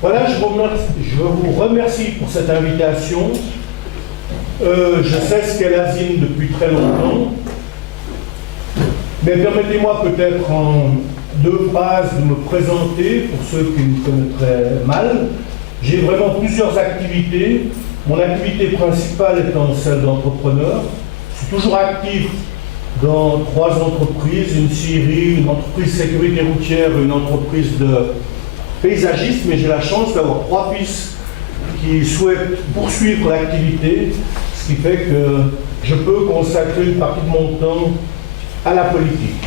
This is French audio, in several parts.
Voilà, je vous remercie pour cette invitation. Je sais ce qu'est l'asile depuis très longtemps, mais permettez-moi peut-être en 2 phrases de me présenter pour ceux qui me connaîtraient mal. J'ai vraiment plusieurs activités. Mon activité principale étant celle d'entrepreneur. Je suis toujours actif dans 3 entreprises, une scierie, une entreprise sécurité routière, une entreprise de paysagisme, mais j'ai la chance d'avoir 3 fils qui souhaitent poursuivre l'activité, ce qui fait que je peux consacrer une partie de mon temps à la politique.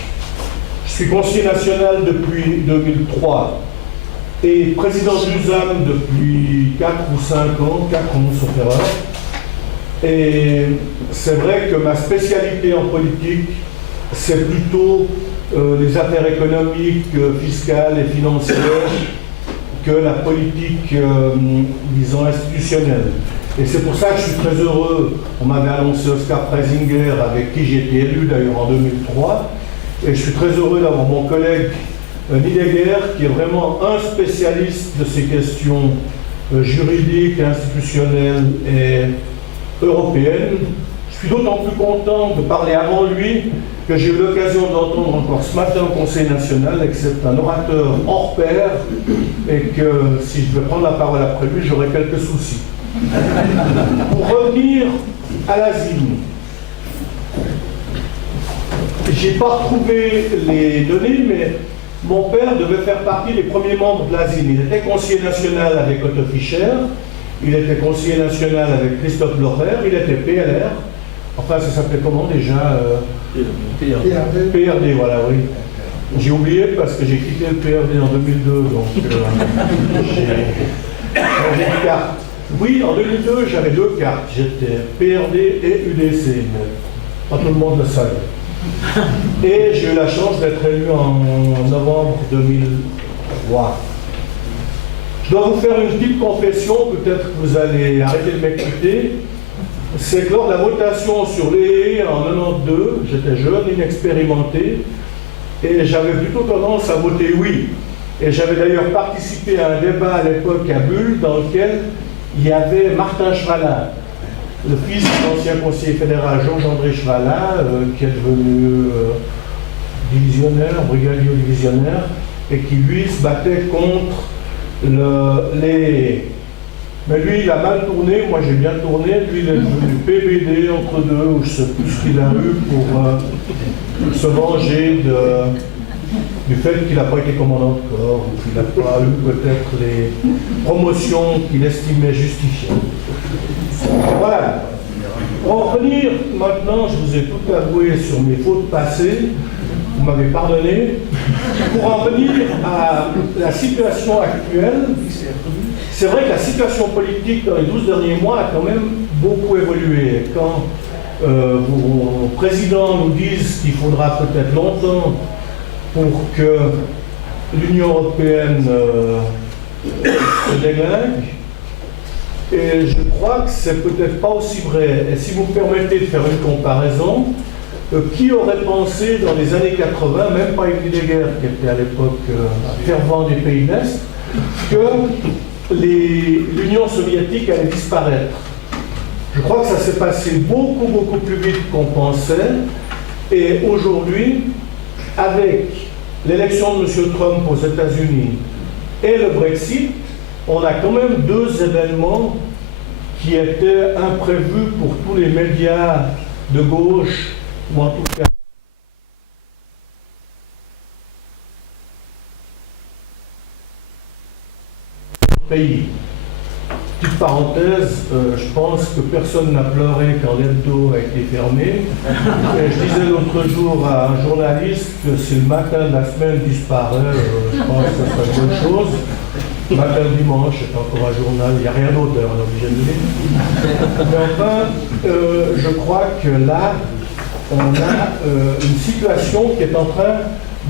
Je suis conseiller national depuis 2003 et président de l'USAM depuis 4 ou 5 ans, 4 ans sauf erreur. Et c'est vrai que ma spécialité en politique, c'est plutôt les affaires économiques, fiscales et financières que la politique, disons, institutionnelle. Et c'est pour ça que je suis très heureux. On m'avait annoncé Oscar Preisinger, avec qui j'ai été élu d'ailleurs en 2003. Et je suis très heureux d'avoir mon collègue Nideguer, qui est vraiment un spécialiste de ces questions juridiques, institutionnelles et européennes. Je suis d'autant plus content de parler avant lui que j'ai eu l'occasion d'entendre encore ce matin au Conseil national et que c'est un orateur hors pair et que si je devais prendre la parole après lui, j'aurais quelques soucis. Pour revenir à l'asile, j'ai pas retrouvé les données, mais mon père devait faire partie des premiers membres de l'asile. Il était conseiller national avec Otto Fischer, il était conseiller national avec Christophe Locher, il était PLR. Enfin, ça s'appelait comment déjà PRD, voilà, oui. J'ai oublié parce que j'ai quitté le PRD en 2002, donc j'ai changé de carte. Oui, en 2002, j'avais 2 cartes. J'étais PRD et UDC, mais pas tout le monde le savait. Et j'ai eu la chance d'être élu en novembre 2003. Je dois vous faire une petite confession, peut-être que vous allez arrêter de m'écouter. C'est que lors de la votation sur les en 92, j'étais jeune, inexpérimenté, et j'avais plutôt tendance à voter oui. Et j'avais d'ailleurs participé à un débat à l'époque à Bulle, dans lequel il y avait Martin Schwalin, le fils de l'ancien conseiller fédéral Georges-André Schwalin, qui est devenu divisionnaire, brigadier divisionnaire, et qui lui se battait contre les... Mais lui, il a mal tourné, moi j'ai bien tourné, lui il est devenu PBD entre deux, ou je ne sais plus ce qu'il a eu pour se venger du fait qu'il n'a pas été commandant de corps, ou qu'il n'a pas eu peut-être les promotions qu'il estimait justifiées. Voilà. Pour en revenir, maintenant, je vous ai tout avoué sur mes fautes passées, vous m'avez pardonné. Pour en venir à la situation actuelle, c'est vrai que la situation politique dans les 12 derniers mois a quand même beaucoup évolué. Quand vos présidents nous disent qu'il faudra peut-être longtemps pour que l'Union européenne se déglingue, et je crois que c'est peut-être pas aussi vrai. Et si vous me permettez de faire une comparaison, qui aurait pensé dans les années 80, même pas Yves Heidegger, qui était à l'époque fervent des pays de l'Est, que l'Union soviétique allait disparaître? Je crois que ça s'est passé beaucoup, beaucoup plus vite qu'on pensait. Et aujourd'hui, avec l'élection de M. Trump aux États-Unis et le Brexit, on a quand même 2 événements qui étaient imprévus pour tous les médias de gauche, ou en tout cas pays. Petite parenthèse, je pense que personne n'a pleuré quand l'hebdo a été fermé. Et je disais l'autre jour à un journaliste que si le matin de la semaine disparaît, je pense que ça serait une bonne chose. Le matin dimanche, c'est encore un journal, il n'y a rien d'autre, on est obligé de lire. Mais enfin, je crois que là, on a une situation qui est en train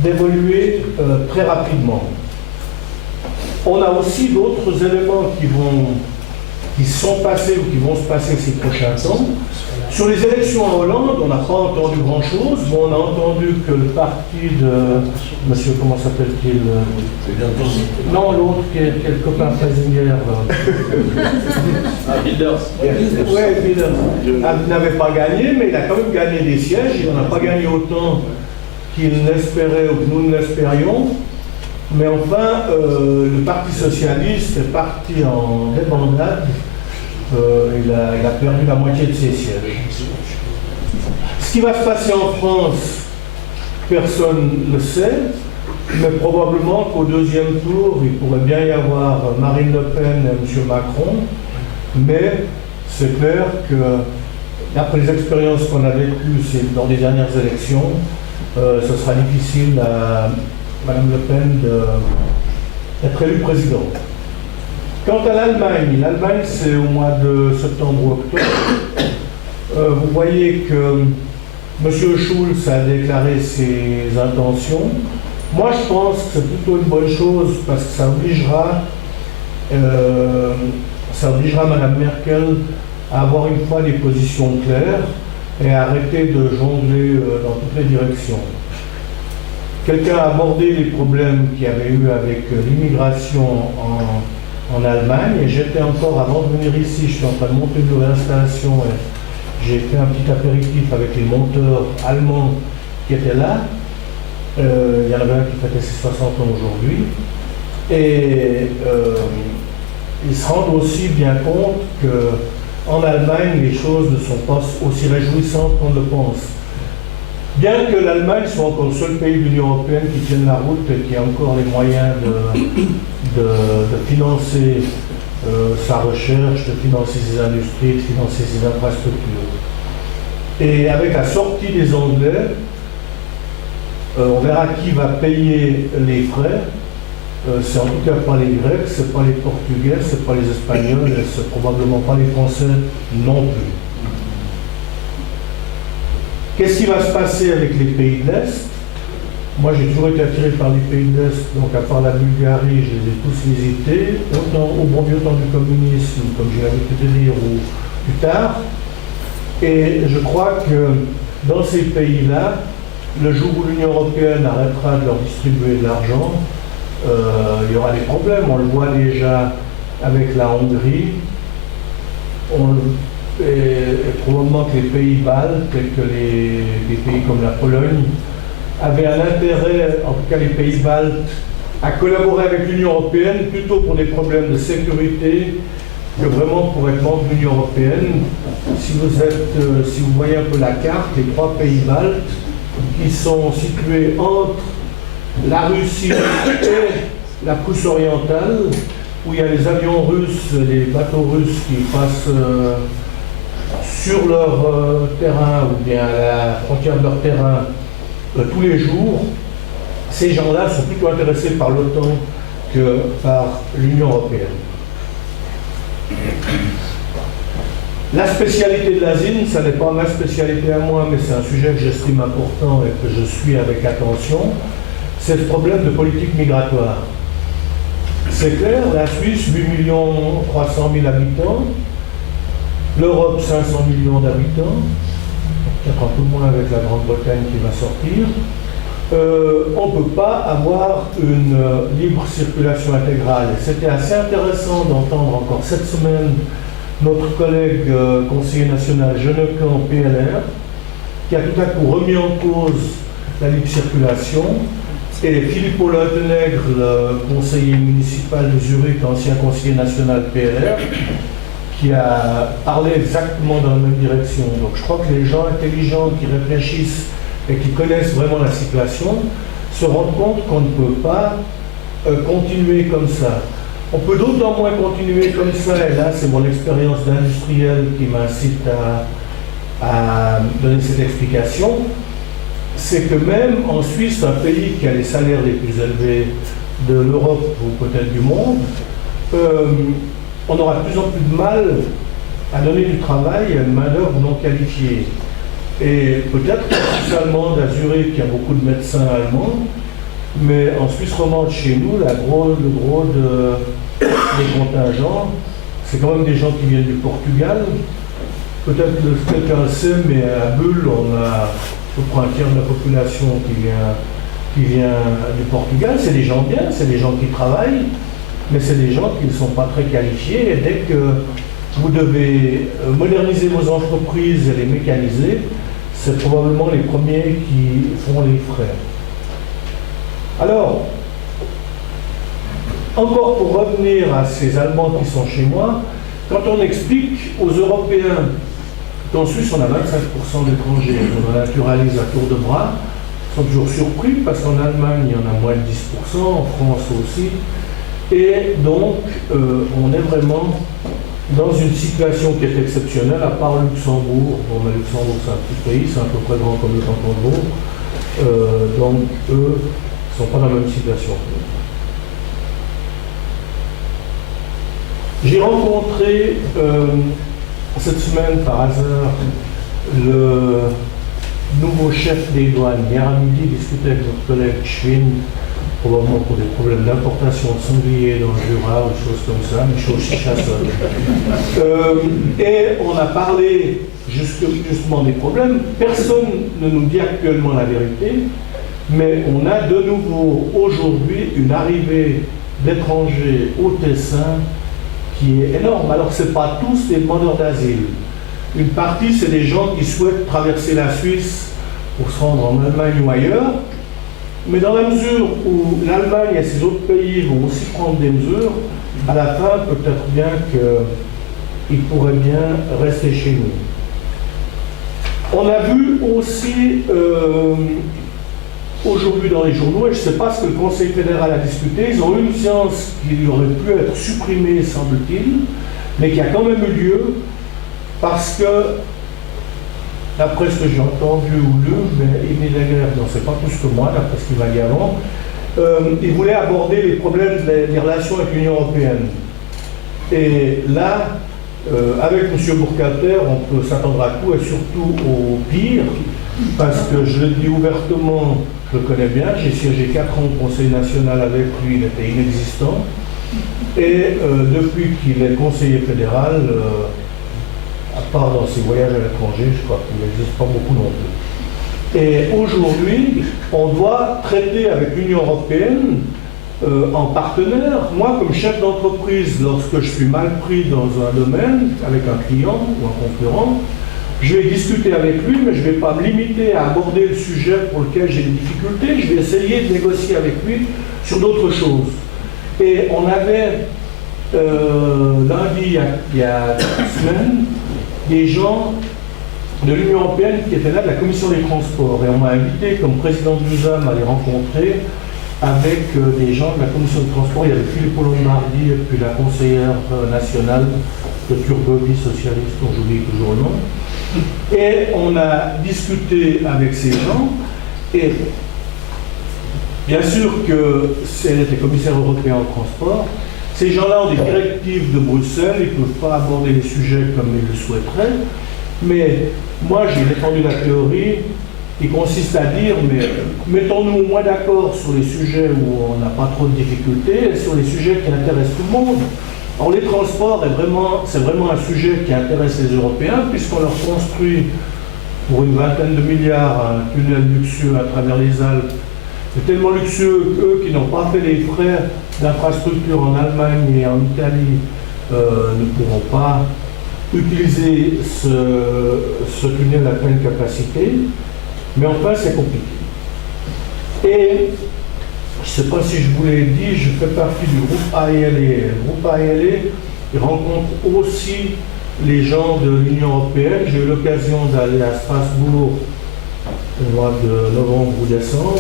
d'évoluer très rapidement. On a aussi d'autres éléments qui sont passés ou qui vont se passer ces prochains temps, Sur les élections en Hollande, on n'a pas entendu grand-chose. Bon, on a entendu que le parti de monsieur, comment s'appelle-t-il? Non, l'autre qui est le copain Fraisinger. Wilders. Oui, Wilders. N'avait pas gagné, mais il a quand même gagné des sièges. Il n'en a pas gagné autant qu'il l'espérait ou que nous ne l'espérions. Mais enfin, le Parti socialiste est parti en débandade. Il a perdu la moitié de ses sièges. Ce qui va se passer en France, personne ne le sait, mais probablement qu'au deuxième tour, il pourrait bien y avoir Marine Le Pen et M. Macron, mais c'est clair que, d'après les expériences qu'on a vécues dans les dernières élections, ce sera difficile à Mme Le Pen d'être élue présidente. Quant à l'Allemagne, c'est au mois de septembre ou octobre. Vous voyez que M. Schulz a déclaré ses intentions. Moi, je pense que c'est plutôt une bonne chose parce que ça obligera Mme Merkel à avoir une fois des positions claires et à arrêter de jongler dans toutes les directions. Quelqu'un a abordé les problèmes qu'il y avait eu avec l'immigration en Allemagne, et j'étais encore, avant de venir ici, je suis en train de monter une nouvelle installation, et j'ai fait un petit apéritif avec les monteurs allemands qui étaient là. Il y en avait un qui fêtait ses 60 ans aujourd'hui, et ils se rendent aussi bien compte qu'en Allemagne, les choses ne sont pas aussi réjouissantes qu'on le pense. Bien que l'Allemagne soit encore le seul pays de l'Union européenne qui tienne la route et qui a encore les moyens de financer sa recherche, de financer ses industries, de financer ses infrastructures. Et avec la sortie des Anglais, on verra qui va payer les frais. C'est en tout cas pas les Grecs, c'est pas les Portugais, c'est pas les Espagnols, et c'est probablement pas les Français non plus. Qu'est-ce qui va se passer avec les pays de l'Est? Moi, j'ai toujours été attiré par les pays de l'Est, donc à part la Bulgarie, je les ai tous visités, autant au bon vieux temps du communisme, comme j'ai l'habitude de dire, ou plus tard. Et je crois que dans ces pays-là, le jour où l'Union européenne arrêtera de leur distribuer de l'argent, il y aura des problèmes. On le voit déjà avec la Hongrie. Et probablement que les pays baltes et que les pays comme la Pologne avaient un intérêt, en tout cas les pays baltes, à collaborer avec l'Union européenne plutôt pour des problèmes de sécurité que vraiment pour être membre de l'Union européenne. Si vous voyez un peu la carte, les trois pays baltes qui sont situés entre la Russie et la Prusse orientale, où il y a les avions russes, les bateaux russes qui passent sur leur terrain ou bien à la frontière de leur terrain tous les jours. Ces gens-là sont plutôt intéressés par l'OTAN que par l'Union européenne. La spécialité de l'asile, ça n'est pas ma spécialité à moi, mais c'est un sujet que j'estime important et que je suis avec attention, c'est le problème de politique migratoire. C'est clair, la Suisse, 8 300 000 habitants, l'Europe, 500 millions d'habitants, peut-être un peu moins avec la Grande-Bretagne qui va sortir. On ne peut pas avoir une libre circulation intégrale. C'était assez intéressant d'entendre encore cette semaine notre collègue conseiller national Genequin PLR, qui a tout à coup remis en cause la libre circulation, et Filippo Leutenegger, le conseiller municipal de Zurich, ancien conseiller national PLR, qui a parlé exactement dans la même direction. Donc je crois que les gens intelligents qui réfléchissent et qui connaissent vraiment la situation se rendent compte qu'on ne peut pas continuer comme ça. On peut d'autant moins continuer comme ça, et là c'est mon expérience d'industriel qui m'incite à donner cette explication, c'est que même en Suisse, un pays qui a les salaires les plus élevés de l'Europe ou peut-être du monde, on aura de plus en plus de mal à donner du travail à une main-d'œuvre non qualifiée. Et peut-être qu'en Suisse allemande, à Zurich, il y a beaucoup de médecins allemands, mais en Suisse romande, chez nous, le gros des contingents, c'est quand même des gens qui viennent du Portugal, peut-être que quelqu'un le sait, mais à Bulle, on a je crois un tiers de la population qui vient du Portugal. C'est des gens bien, c'est des gens qui travaillent, mais c'est des gens qui ne sont pas très qualifiés. Et dès que vous devez moderniser vos entreprises et les mécaniser, c'est probablement les premiers qui font les frais. Alors, encore pour revenir à ces Allemands qui sont chez moi, quand on explique aux Européens qu'en Suisse on a 25% d'étrangers, on en naturalise à tour de bras, ils sont toujours surpris parce qu'en Allemagne il y en a moins de 10%, en France aussi, et donc on est vraiment dans une situation qui est exceptionnelle, à part Luxembourg. Bon, mais Luxembourg c'est un petit pays, c'est à peu près grand comme le canton de Vaud, donc eux ne sont pas dans la même situation. J'ai rencontré cette semaine par hasard le nouveau chef des douanes. Hier à midi, il discutait avec notre collègue Schwinn, probablement pour des problèmes d'importation de sangliers dans le Jura ou des choses comme ça, mais je suis aussi chasseur. Et on a parlé justement des problèmes. Personne ne nous dit actuellement la vérité, mais on a de nouveau aujourd'hui une arrivée d'étrangers au Tessin qui est énorme. Alors ce n'est pas tous des demandeurs d'asile. Une partie, c'est des gens qui souhaitent traverser la Suisse pour se rendre en Allemagne ou ailleurs. Mais dans la mesure où l'Allemagne et ces autres pays vont aussi prendre des mesures, à la fin, peut-être bien qu'ils pourraient bien rester chez nous. On a vu aussi aujourd'hui dans les journaux, et je ne sais pas ce que le Conseil fédéral a discuté, ils ont eu une séance qui aurait pu être supprimée, semble-t-il, mais qui a quand même eu lieu parce que, d'après ce que j'ai entendu ou lu, mais Émile Laguerre n'en sait pas plus que moi, d'après ce qu'il m'a dit avant, il voulait aborder les problèmes des relations avec l'Union européenne. Et là, avec M. Burkhalter, on peut s'attendre à tout et surtout au pire, parce que je le dis ouvertement, je le connais bien, j'ai siégé 4 ans au Conseil national avec lui, il était inexistant. Et depuis qu'il est conseiller fédéral, à part dans ses voyages à l'étranger, je crois qu'il n'existe pas beaucoup non plus. Et aujourd'hui, on doit traiter avec l'Union européenne en partenaire. Moi, comme chef d'entreprise, lorsque je suis mal pris dans un domaine, avec un client ou un concurrent, je vais discuter avec lui, mais je ne vais pas me limiter à aborder le sujet pour lequel j'ai des difficultés. Je vais essayer de négocier avec lui sur d'autres choses. Et on avait, lundi, il y a 4 semaines, des gens de l'Union européenne qui étaient là de la Commission des Transports. Et on m'a invité comme président de l'USAM à les rencontrer avec des gens de la Commission des Transports. Il y avait Philippe Lombardi et puis la conseillère nationale de Turgovie socialiste, dont j'oublie toujours le nom. Et on a discuté avec ces gens, et bien sûr que c'est les commissaires européens au transport. Ces gens-là ont des directives de Bruxelles, ils ne peuvent pas aborder les sujets comme ils le souhaiteraient, mais moi j'ai défendu la théorie qui consiste à dire, mais mettons-nous au moins d'accord sur les sujets où on n'a pas trop de difficultés et sur les sujets qui intéressent tout le monde. Alors les transports, c'est vraiment un sujet qui intéresse les Européens, puisqu'on leur construit pour une vingtaine de milliards un tunnel luxueux à travers les Alpes. C'est tellement luxueux qu'eux qui n'ont pas fait les frais d'infrastructure en Allemagne et en Italie ne pourront pas utiliser ce tunnel à pleine capacité. Mais enfin, c'est compliqué. Et je ne sais pas si je vous l'ai dit, je fais partie du groupe AELE. Le groupe AELE, il rencontre aussi les gens de l'Union européenne. J'ai eu l'occasion d'aller à Strasbourg au mois de novembre ou décembre.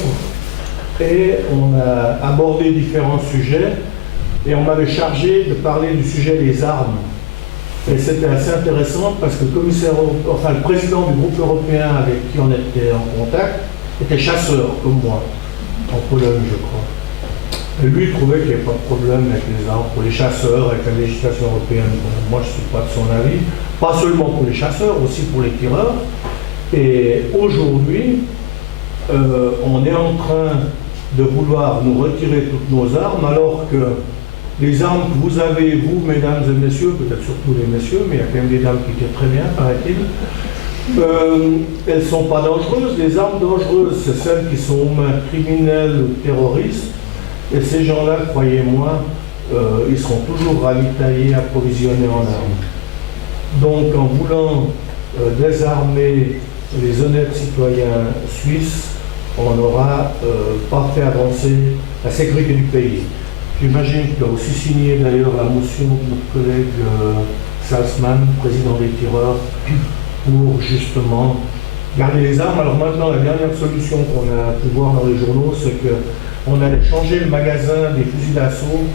Et on a abordé différents sujets. Et on m'avait chargé de parler du sujet des armes. Et c'était assez intéressant parce que le président du groupe européen avec qui on était en contact était chasseur, comme moi, en Pologne, je crois. Et lui, il trouvait qu'il n'y avait pas de problème avec les armes pour les chasseurs, avec la législation européenne. Bon, moi, je ne suis pas de son avis. Pas seulement pour les chasseurs, aussi pour les tireurs. Et aujourd'hui, on est en train de vouloir nous retirer toutes nos armes, alors que Les armes que vous avez, vous, mesdames et messieurs, peut-être surtout les messieurs, mais il y a quand même des dames qui tirent très bien, paraît-il, elles ne sont pas dangereuses. Les armes dangereuses, c'est celles qui sont aux mains criminelles ou terroristes. Et ces gens-là, croyez-moi, ils seront toujours ravitaillés, approvisionnés en armes. Donc, en voulant désarmer les honnêtes citoyens suisses, on n'aura pas fait avancer la sécurité du pays. J'imagine qu'il a aussi signé d'ailleurs la motion de notre collègue Salzman, président des tireurs, pour justement garder les armes. Alors maintenant, la dernière solution qu'on a pu voir dans les journaux, c'est qu'on allait changer le magasin des fusils d'assaut.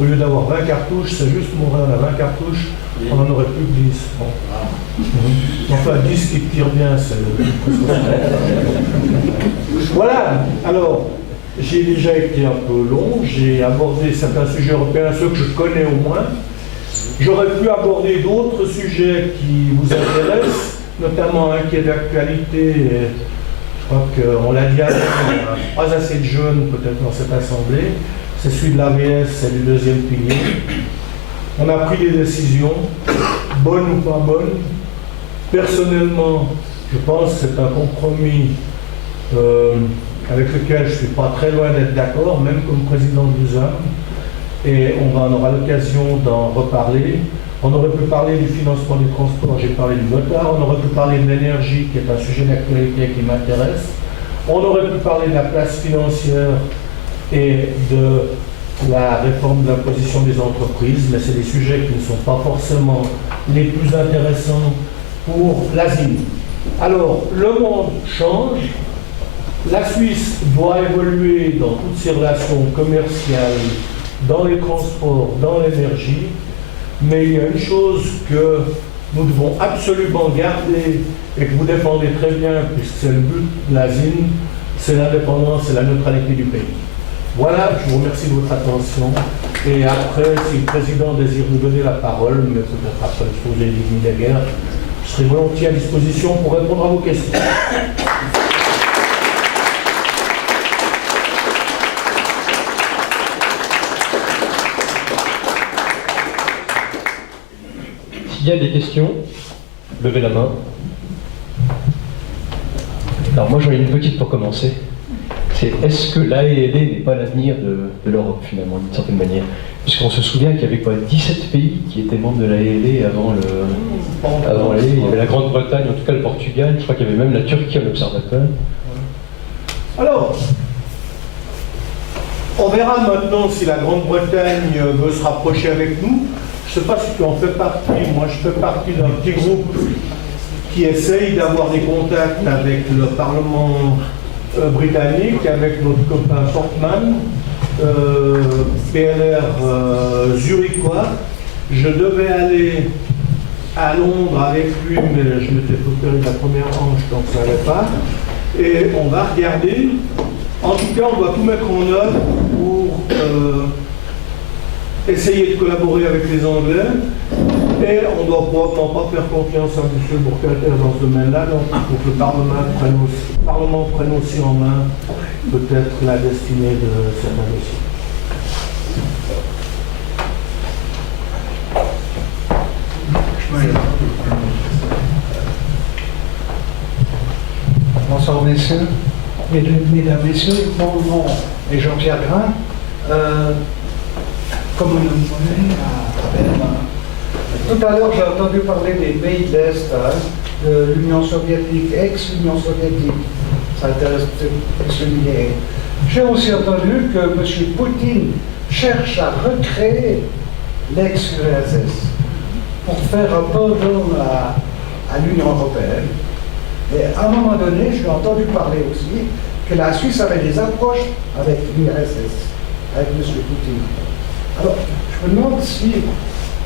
Au lieu d'avoir 20 cartouches, c'est juste mourir, on a 20 cartouches, on n'en aurait plus que 10. Bon. Enfin, 10 qui tirent bien, c'est le... Voilà, alors, j'ai déjà été un peu long, j'ai abordé certains sujets européens, ceux que je connais au moins. J'aurais pu aborder d'autres sujets qui vous intéressent, notamment un qui est d'actualité. Je crois qu'on l'a dit avant, il n'y a pas assez de jeunes peut-être dans cette assemblée. C'est celui de l'AVS, c'est du deuxième pilier. On a pris des décisions, bonnes ou pas bonnes. Personnellement, je pense que c'est un compromis avec lequel je ne suis pas très loin d'être d'accord, même comme président de l'USAM. Et on aura l'occasion d'en reparler. On aurait pu parler du financement du transport, j'ai parlé du motard. On aurait pu parler de l'énergie, qui est un sujet d'actualité qui m'intéresse. On aurait pu parler de la place financière et de la réforme de l'imposition des entreprises, mais c'est des sujets qui ne sont pas forcément les plus intéressants pour l'Asie. Alors, le monde change. La Suisse doit évoluer dans toutes ses relations commerciales, dans les transports, dans l'énergie, mais il y a une chose que nous devons absolument garder et que vous défendez très bien, puisque c'est le but de l'ASIN, c'est l'indépendance et la neutralité du pays. Voilà, je vous remercie de votre attention. Et après, si le président désire nous donner la parole, mais peut-être après l'exposé d'Igny Daguerre, je serai volontiers à disposition pour répondre à vos questions. S'il y a des questions, levez la main. Alors moi j'en ai une petite pour commencer. C'est est-ce que l'AELE n'est pas l'avenir de l'Europe finalement, d'une certaine manière? Puisqu'on se souvient qu'il y avait quoi, 17 pays qui étaient membres de l'AELE avant l'AELE. Il y avait la Grande-Bretagne, en tout cas le Portugal, je crois qu'il y avait même la Turquie en observateur. Alors, on verra maintenant si la Grande-Bretagne veut se rapprocher avec nous. Je ne sais pas si tu en fais partie. Moi, je fais partie d'un petit groupe qui essaye d'avoir des contacts avec le Parlement britannique, avec notre copain Portman, PLR zurichois. Je devais aller à Londres avec lui, mais je m'étais opéré de la première hanche, donc ça n'allait pas. Et on va regarder. En tout cas, on doit tout mettre en œuvre pour essayer de collaborer avec les Anglais. Et on ne doit probablement pas faire confiance à M. Bourcater dans ce domaine-là, donc il faut que le Parlement prenne aussi en main peut-être la destinée de certains dossiers. Bonsoir messieurs, mesdames, messieurs, mon nom est Jean-Pierre Grain. Comme on le connaît à Berlin. Tout à l'heure, j'ai entendu parler des pays de l'Est, de l'Union soviétique, ex-Union soviétique. Ça intéresse de souligner. J'ai aussi entendu que M. Poutine cherche à recréer l'ex-URSS pour faire un pendant à l'Union européenne. Et à un moment donné, j'ai entendu parler aussi que la Suisse avait des approches avec l'URSS, avec M. Poutine. Alors, je me demande si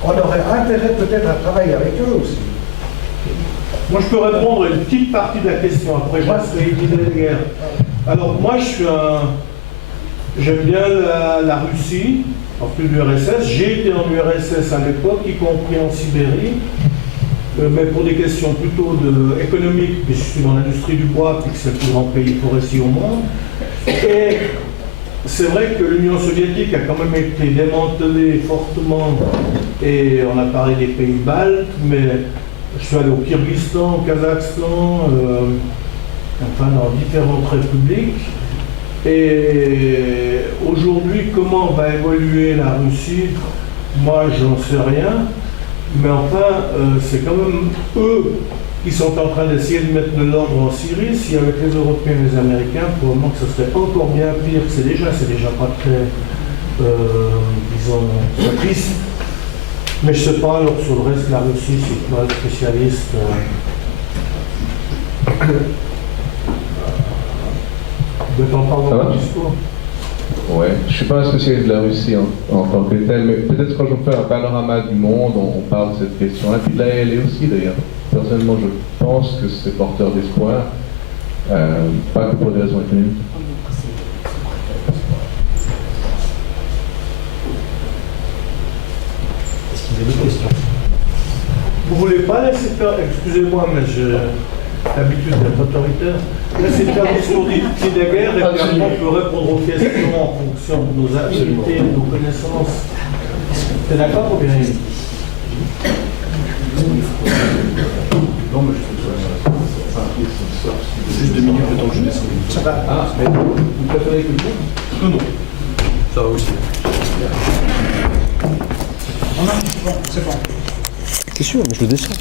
on aurait intérêt peut-être à travailler avec eux aussi. Moi, je peux répondre à une petite partie de la question. Après, je laisserai Igny Daguerre. Alors, moi, j'aime bien la Russie, en plus de l'URSS. J'ai été en URSS à l'époque, y compris en Sibérie, mais pour des questions plutôt économiques, puisque je suis dans l'industrie du bois, puisque c'est le plus grand pays forestier au monde. Et c'est vrai que l'Union soviétique a quand même été démantelée fortement, et on a parlé des pays baltes, mais je suis allé au Kyrgyzstan, au Kazakhstan, enfin dans différentes républiques. Et aujourd'hui, comment va évoluer la Russie? Moi, j'en sais rien, mais enfin, c'est quand même eux qui sont en train d'essayer de mettre de l'ordre en Syrie. Si avec les Européens et les Américains, pour le moment, que ce serait encore bien pire que c'est déjà pas très, disons, triste. Mais je ne sais pas, alors sur le reste de la Russie, je ne suis pas spécialiste. De t'en parler Ça va dans l'histoire. Ouais, je suis pas un spécialiste de la Russie en tant que tel, mais peut-être quand je vais faire un panorama du monde, on parle de cette question-là, puis de la LA aussi d'ailleurs. Personnellement, je pense que c'est porteur d'espoir, pas que pour des raisons économiques. Est-ce qu'il y a d'autres questions? Vous voulez pas laisser faire, excusez-moi, mais j'ai l'habitude d'être autoritaire, laisser faire l'histoire de la guerre, et puis après on peut répondre aux questions en fonction de nos habilités, de nos connaissances. T'es d'accord ou bien? Non, mais juste 2 minutes le temps que je descende. Ça va. Ah, mais vous préférez que le Non, non. Ça va aussi. On a, bon, c'est bon. C'est sûr, mais je le descends.